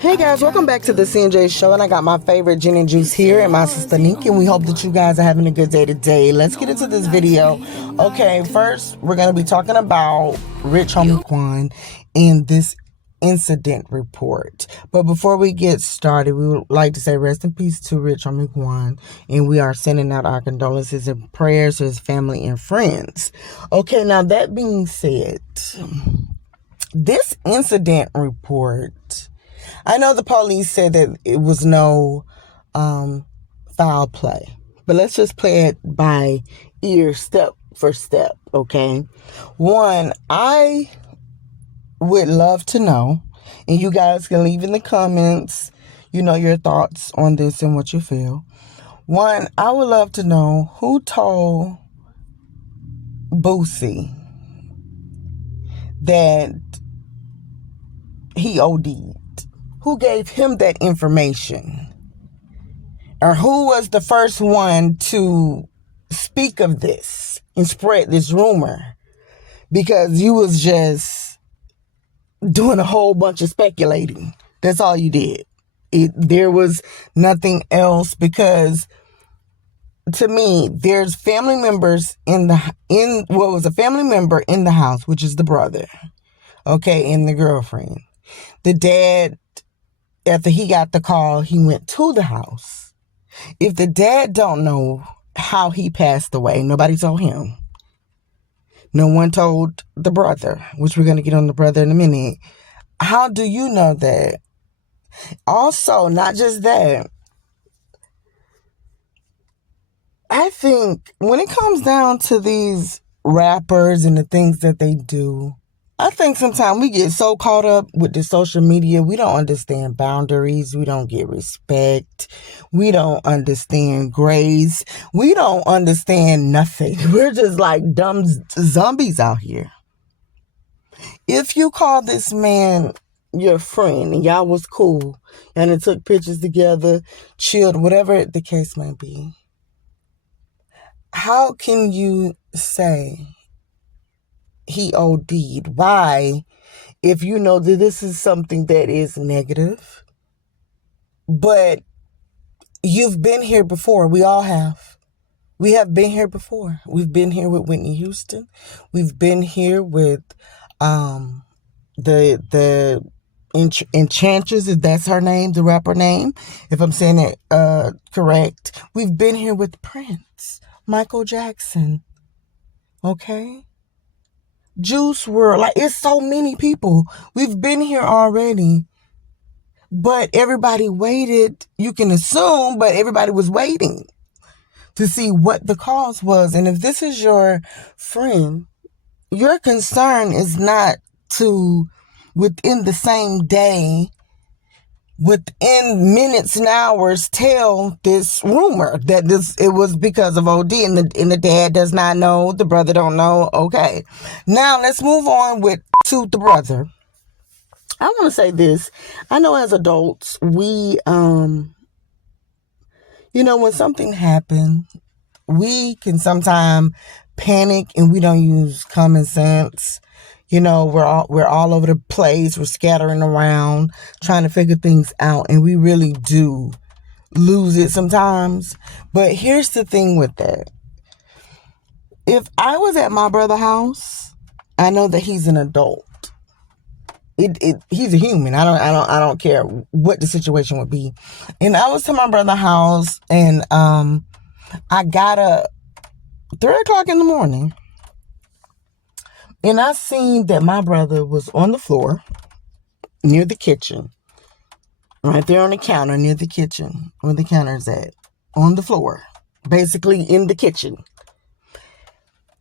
Hey guys, welcome back to the CNJ show, and I got my favorite gin and juice here and my sister Nick, and we hope that you guys are having a good day today. Let's get into this video. Okay, first we're going to be talking about Rich Homie Quan in this incident report. But before we get started, we would like to say rest in peace to Rich Homie Quan, and we are sending out our condolences and prayers to his family and friends. Okay, now that being said, this incident report, I know the police said that it was no foul play, but let's just play it by ear, step for step, okay? One, I would love to know, and you guys can leave in the comments, your thoughts on this and what you feel. One, I would love to know who told Boosie that he OD'd. Who gave him that information? Or who was the first one to speak of this and spread this rumor? Because you was just doing a whole bunch of speculating. That's all you did. There was nothing else, because to me, there's family members was a family member in the house, which is the brother, okay, and the girlfriend. The dad, after he got the call, he went to the house. If the dad don't know how he passed away, nobody told him. No one told the brother, which we're going to get on the brother in a minute. How do you know that? Also, not just that, I think when it comes down to these rappers and the things that they do, I think sometimes we get so caught up with the social media, we don't understand boundaries, we don't get respect, we don't understand grace, we don't understand nothing. We're just like dumb zombies out here. If you call this man your friend and y'all was cool and it took pictures together, chilled, whatever the case may be, how can you say he OD'd? Why? If you know that this is something that is negative, but you've been here before. We all have. We have been here before. We've been here with Whitney Houston. We've been here with the Enchantress, if that's her name, the rapper name, if I'm saying it correct. We've been here with Prince, Michael Jackson, okay? Juice WRLD, like, it's so many people. We've been here already, but everybody waited. You can assume, but everybody was waiting to see what the cause was. And if this is your friend, your concern is not to, within the same day, within minutes and hours, tell this rumor that it was because of OD, and the dad does not know, the brother don't know. Okay, now let's move on to the brother. I want to say this. I know as adults, we when something happens, we can sometimes panic and we don't use common sense. We're all over the place. We're scattering around, trying to figure things out, and we really do lose it sometimes. But here's the thing with that. If I was at my brother's house, I know that he's an adult. He's a human. I don't care what the situation would be. And I was to my brother's house, and I got up 3:00 in the morning. And I seen that my brother was on the floor near the kitchen. Right there on the counter near the kitchen. Where the counter is at. On the floor. Basically in the kitchen.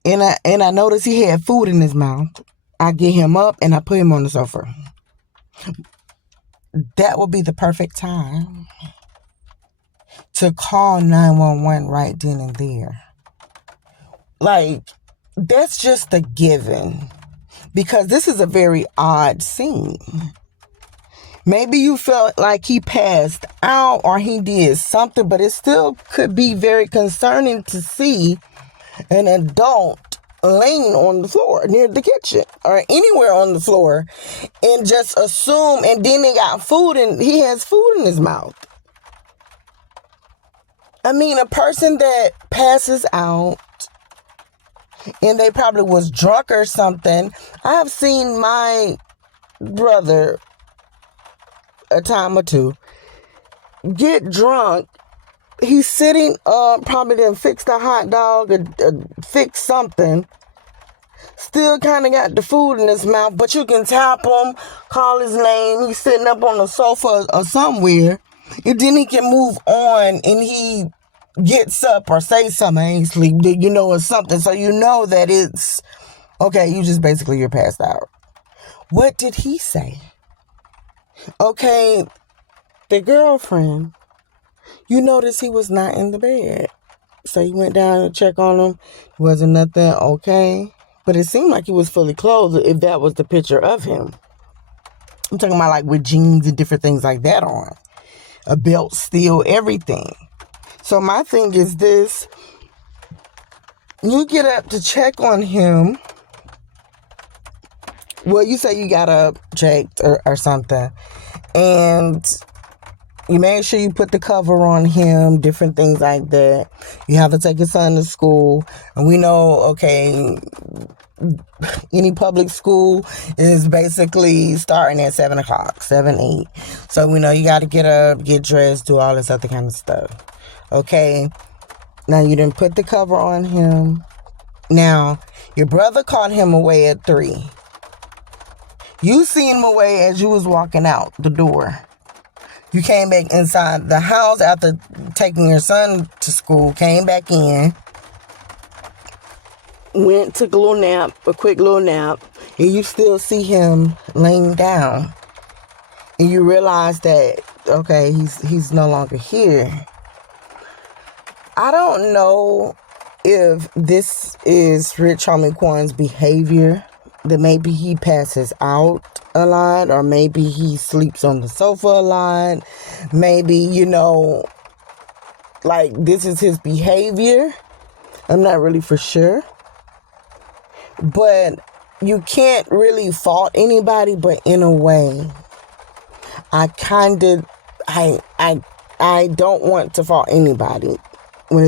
And I noticed he had food in his mouth. I get him up and I put him on the sofa. That would be the perfect time to call 911 right then and there. Like, that's just a given, because this is a very odd scene. Maybe you felt like he passed out or he did something, but it still could be very concerning to see an adult laying on the floor near the kitchen or anywhere on the floor and just assume, and then they got food and he has food in his mouth. I mean, a person that passes out and they probably was drunk or something. I have seen my brother a time or two get drunk. He's sitting up, probably done fixed a hot dog or fixed something. Still kind of got the food in his mouth, but you can tap him, call his name. He's sitting up on the sofa or somewhere. And then he can move on and he gets up or say something, I ain't sleep, you know, or something. So you know that it's, okay, you're passed out. What did he say? Okay, the girlfriend, you notice he was not in the bed. So you went down to check on him. Wasn't nothing, okay. But it seemed like he was fully clothed if that was the picture of him. I'm talking about like with jeans and different things like that on. A belt, steel, everything. So my thing is this. You get up to check on him. Well, you say you got up, checked or something. And you made sure you put the cover on him, different things like that. You have to take your son to school. And we know, okay, any public school is basically starting at 7 o'clock, 7, 8. So we know you got to get up, get dressed, do all this other kind of stuff. Okay. Now you didn't put the cover on him. Now, your brother caught him away at 3. You seen him away as you was walking out the door. You came back inside the house after taking your son to school, came back in, went, took a quick little nap, and you still see him laying down. And you realize that, okay, he's no longer here. I don't know if this is Rich Homie Quan's behavior, that maybe he passes out a lot, or maybe he sleeps on the sofa a lot. Maybe, you know, like this is his behavior. I'm not really for sure. But you can't really fault anybody, but in a way, I don't want to fault anybody. When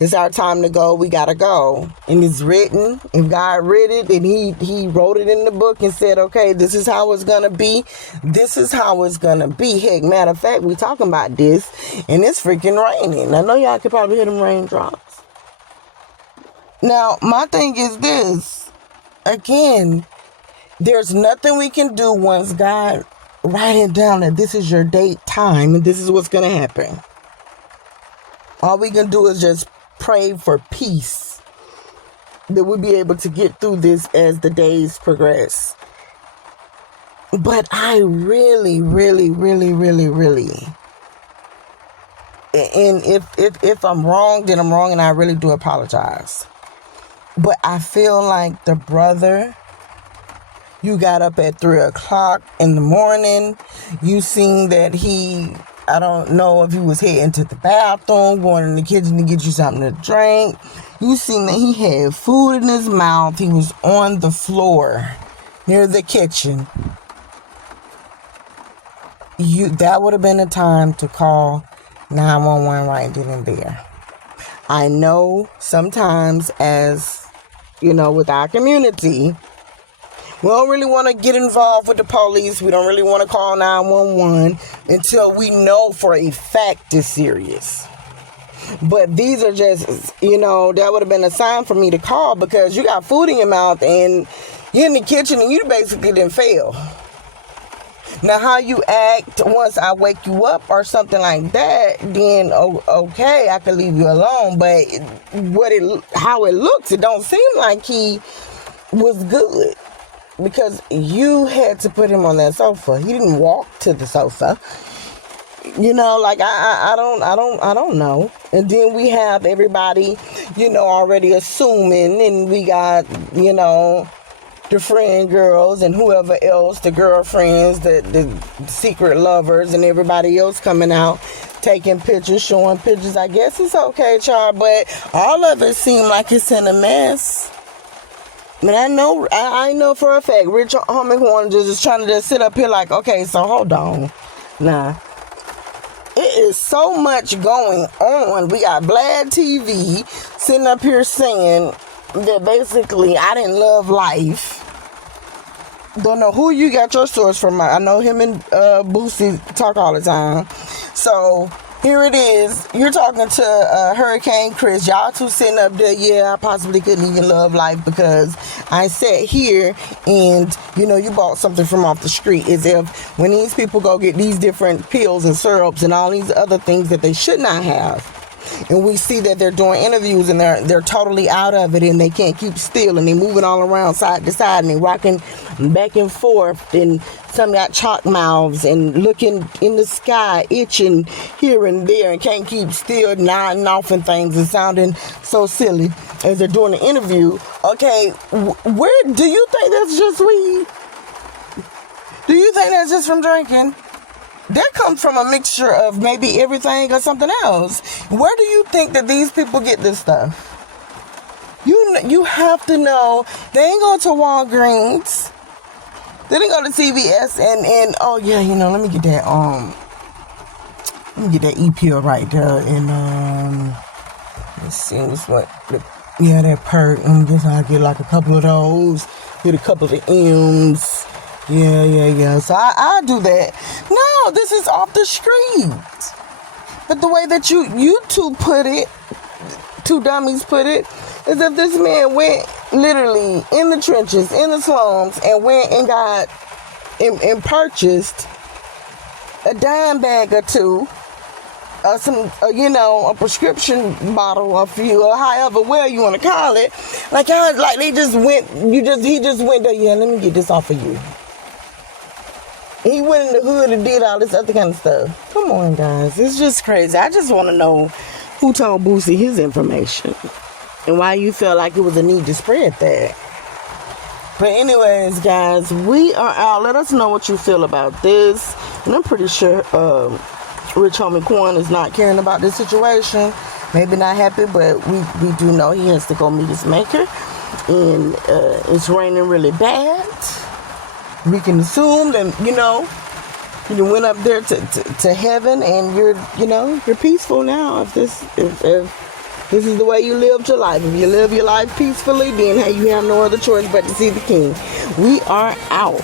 it's our time to go, we gotta go. And it's written. If God read it and he wrote it in the book and said, okay, this is how it's gonna be. This is how it's gonna be. Heck, matter of fact, we talking about this and it's freaking raining. I know y'all could probably hear them raindrops. Now, my thing is this. Again, there's nothing we can do once God write it down that this is your date, time, and this is what's gonna happen. All we can do is just pray for peace, that we'll be able to get through this as the days progress. But I really, really, really, really, really, and if I'm wrong, then I'm wrong, and I really do apologize. But I feel like the brother, you got up at 3 o'clock in the morning, you seen that I don't know if he was heading to the bathroom, going in the kitchen to get you something to drink. You seen that he had food in his mouth. He was on the floor near the kitchen. That would have been a time to call 911 right then and there. I know sometimes, as you know, with our community, we don't really want to get involved with the police. We don't really want to call 911 until we know for a fact it's serious. But these are just, you know, that would have been a sign for me to call, because you got food in your mouth and you're in the kitchen and you basically didn't fail. Now, how you act once I wake you up or something like that, then okay, I can leave you alone. But how it looks, it don't seem like he was good. Because you had to put him on that sofa. He didn't walk to the sofa. You know, like I don't know. And then we have everybody, you know, already assuming, and we got, you know, the friend girls and whoever else, the girlfriends, the secret lovers, and everybody else coming out taking pictures, showing pictures. I guess it's okay, child, but all of it seemed like it's in a mess. And I know for a fact, Rich Homie Quan just trying to just sit up here like, okay, so hold on. Nah. It is so much going on. We got Vlad TV sitting up here saying that basically I didn't love life. Don't know who you got your source from. I know him and Boosie talk all the time. So here it is. You're talking to Hurricane Chris. Y'all two sitting up there. Yeah, I possibly couldn't even love life because I sat here and, you bought something from off the street. As if when these people go get these different pills and syrups and all these other things that they should not have. And we see that they're doing interviews and they're totally out of it and they can't keep still and they're moving all around side to side and they're rocking back and forth and some got chalk mouths and looking in the sky, itching here and there and can't keep still, nodding off and things and sounding so silly as they're doing the interview. Okay, where do you think that's just weed? Do you think that's just from drinking? That comes from a mixture of maybe everything or something else. Where do you think that these people get this stuff? You have to know. They ain't go to Walgreens. They didn't go to CVS and oh yeah, let me get that E-pill right there and let's see that perk. I guess I'll get like a couple of those. Get a couple of M's. Yeah. So I do that. No, this is off the street. But the way that you two put it, two dummies put it, is if this man went literally in the trenches, in the slums, and went and got and purchased a dime bag or two, a prescription bottle or few, or however well you want to call it. Like they just went. He just went there. Yeah, let me get this off of you. He went in the hood and did all this other kind of stuff. Come on, guys. It's just crazy. I just want to know who told Boosie his information and why you felt like it was a need to spread that. But anyways, guys, we are out. Let us know what you feel about this. And I'm pretty sure Rich Homie Quan is not caring about this situation. Maybe not happy, but we do know he has to go meet his maker. And it's raining really bad. We can assume that, you went up there to heaven and you're peaceful now. If this is the way you lived your life. If you live your life peacefully, then hey, you have no other choice but to see the King. We are out.